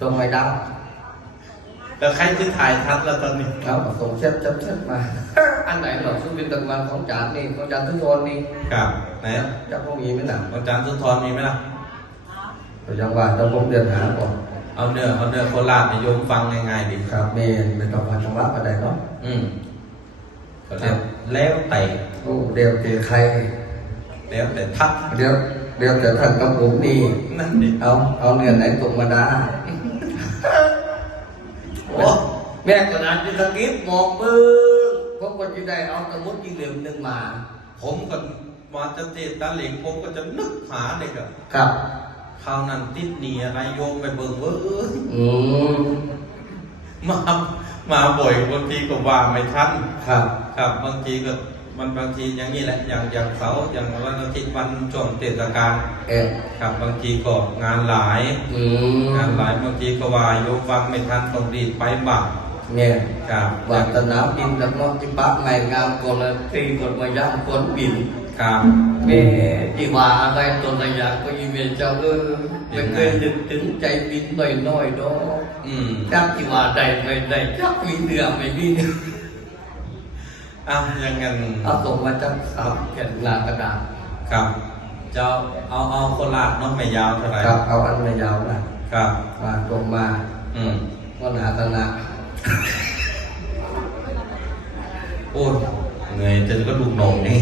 ส่งไม่ดังแล้วใครที่ถ่ายทัดแล้วตอนนี้เอาส่งเช็ดเช็ดเช็ดมา อันไหนหรอกซึ่งเป็นตะวันของจานนี่ของจานทุกโซนนี่ครับไหนจะพวกมีไหมหนังอาจารย์สุนทรมีไหมล่ะเรายังว่าต้องผมเดินหาก่อนเอาเนื้อเอาเนื้อโคราชนิยมฟังง่ายๆดีครับเมนไม่ต้องมาจังหวะอะไรเนาะอืมก็เรียกแล้วแต่โอ้เดี๋ยวเจอใครแล้วแต่ทักเดี๋ยว เดี๋ยวแต่ท่านกับผมนี่ นั่นดิเอา เอาเนื้อไหนตกมาดาโอ้แม่กระดาษจิตรกิจบอกเบิ้งผมก็จะได้เอาสมุดยี่เหลี่ยมหนึ่งมา ผมก็มาจะเตะตาเหลงผมก็จะนึกหาเด็กอะครับคราวนั้นติดหนีอะไรโยมไปเบิ่งเว้ยอืมมา มาบ่อยบางทีก็ว่าไม่ทันครับ ครับบางทีก็ มันบางทีอย่างนี้แหละอย่างอย่างเขาอย่างวันอาทิตย์วันช่วงเทศกาลเอ๊ะครับบางทีก็งานหลายอืมงานหลายบางทีก็ว่าโยมฟังไม่ทันต้องรีบไปบ้างเนี่ยครับวัฒนาบินจากนอกจิปะใหม่งามกลทีกฎมาย่างคนบินครับแม่ที่ว่าอะไรตัวระยะก็ยีเมเจ้าเออไม่เคยนึกถึงใจบินหน่อยน้อยๆดอกอืมจักที่ว่าได้ไม่ได้จักมีเนื้อไม่มีเนื้อ อะอยังงั้นเอาส่งมาจากสามแผ่นหน้ากระดาษครับเจ้าเอาเอาโคราชเนาะไม่ยาวเท่าไหร่ครับเอาอันไม่ยาวนะครับมาตรงมา อืมก็หนาตนาโอ้ยเหนื่อยจนก็ดุกหนองนี่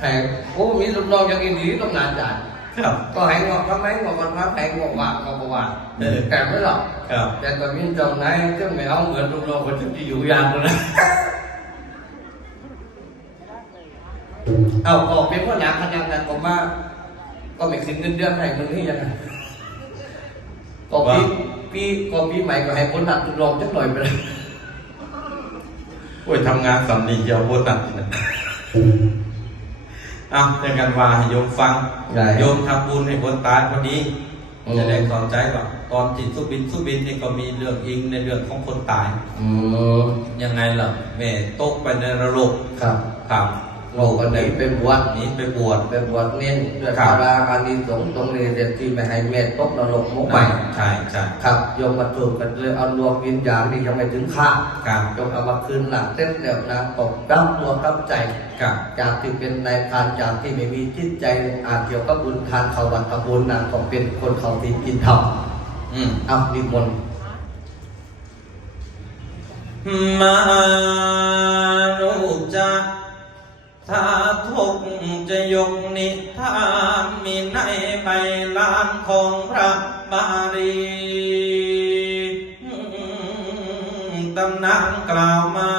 แหงโอ้มีลูกน้องอย่างนี้ต้องนานจัด ครับ ก็ให้งอกทำไมงอกมันพักให้งอกว่างก็บอกว่าเออ แต่ไม่หรอกครับแต่ก็มีจงไหนก็ไม่เอาเหมือนลูกน้องคนที่อยู่ยางเลยนะเอาออกเป็นพ่อหนาขนาดนั้นผมว่าก็ไม่ขึ้นเงินเดือนให้มึงนี่ยังไงก็ปีปีก็ปีใหม่ก็ให้คนหนักลูกน้องจักหน่อยไปเลยโอ้ยทำงานสำนีเดียวโคตรหนักนะ อะเป็นการว่าให้โยมฟัง ได้ โยมทำบุญให้คนตายพอดี อืม จะได้เข้าใจว่าตอนที่สุบินสุบินนี่ก็มีเรื่องอิงในเรื่องของคนตาย อืมยังไงล่ะแม่ตกไปในนรกครับ ครับ โลกวันนี้เป็นวัดหนี้ไปบวชเป็นวัดเน้นด้วยครับภาราอานิสงส์ตรงนี้เด็ดที่ไม่ให้แม่ตกนรกมุกใหม่ใช่ใช่ครับโยมมาถูกกันเลยเอาดวงวิญญาณที่ยังไม่ถึงข้าครับจงเอามาคืนหลังเส้นเดียวนะตกรับตัวรับใจครับจากที่เป็นนายพรานจากที่ไม่มีจิตใจอาจเกี่ยวกับบุญทานเขาวัดกับบุญนะต้องเป็นคนเขาที่กินทอืมำอ้าวนิมนต์มาลูกจะ ถ้าทุกข์จะยกนิทานมีในใบลานของพระบาลีตำนานกล่าวมา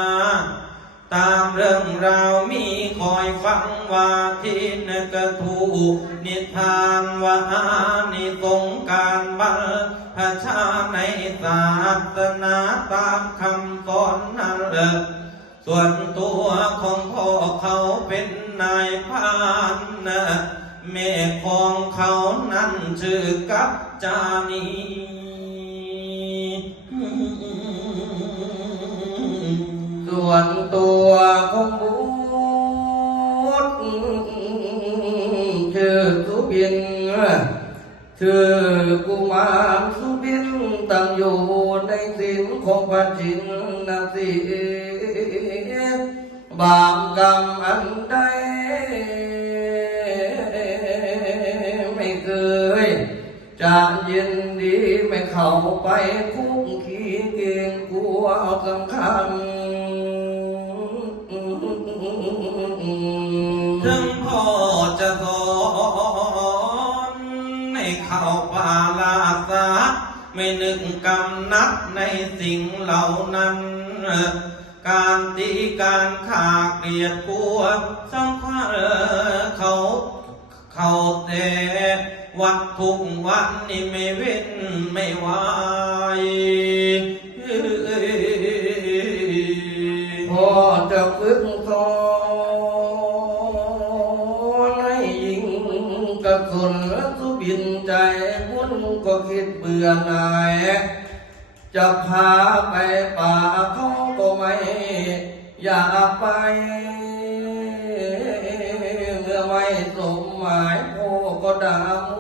ตามเรื่องราวมีคอยฟังว่าที่นกระทูนิทานว่านิสงการบัลพชาในศาสนาตามคำสอนนั้นเลิก ส่วนตัวของพ่อเขาเป็นนายพานนะแม่ของเขานั้นชื่อกับจานีส่วนตัวของบุตรชื่อสุบินชื่อกุมารสุบินตั้งอยู่ในสินของพระจินนาสี บาปกรรมอันใดไม่เคยจะยินดีไม่เข้าไปคุกคีเกรงกลัวเอาสำคัญถึงพ่อจะสอนให้เข้าป่าลาสัตว์ไม่นึกกำนับในสิ่งเหล่านั้น การตีการขาเกลียดกลัวสังขารเขาเขาแต่วัดทุกวันนี่ไม่เว้นไม่ไหวพอจะฝึกสอนให้หญิงกระสุนสุบินใจบุญก็คิดเบื่อหน่าย จะพาไปป่าเขา ไม่อยากไป เมื่อไม่สมหมายพ่อก็ดาม